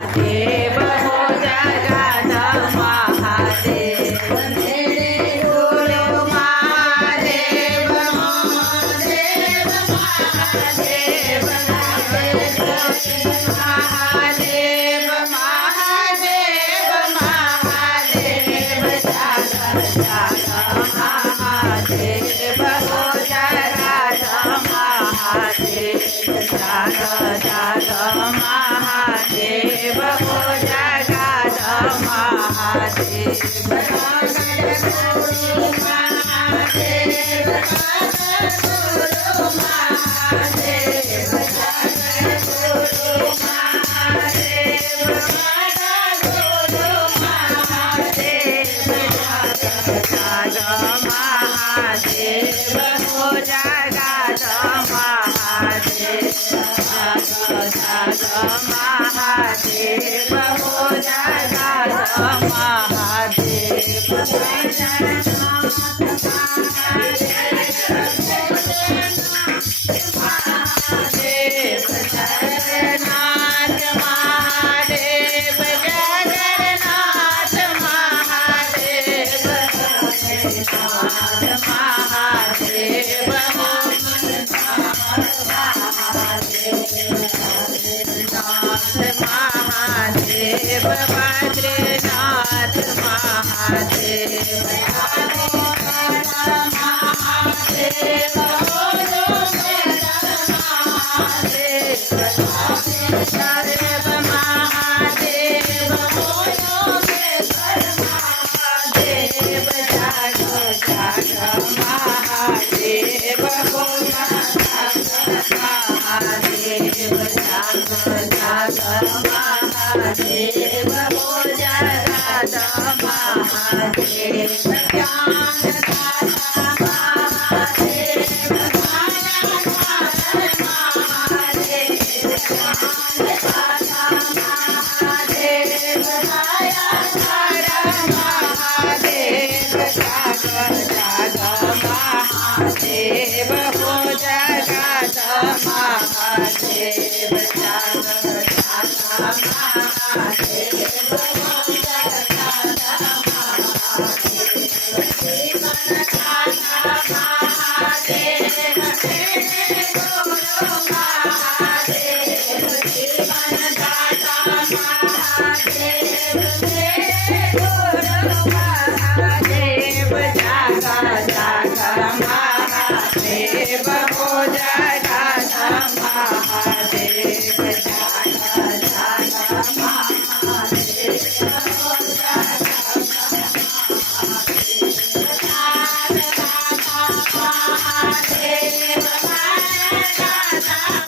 देव हो जगत महादेव मेरे गुरु महादेव महादेव महादेव महादेव महादेव महादेव जगत महादेव हो जगत महादेव जगत महादेव हो जगत महादेव गुरु महादेव गुरु महादेव गुरु महादेव गुरु महादेव जगत महादेव हो जगत महादेव जगत महादेव हो जगत महादेव जगन्नाथ महादेव जगन्नाथ महादेव जगन्नाथ महादेव महादेव बद्रीनाथ महादेव महादेव सर्व महादेव महादेव जाग महादेव हो महादेव जाग महादेव हो जगत महादेव ज्ञान दाता महादेव महादेव महादेव महादेव जाग महादेव हो जगत महादेव जाग महादेव हो जगत महादेव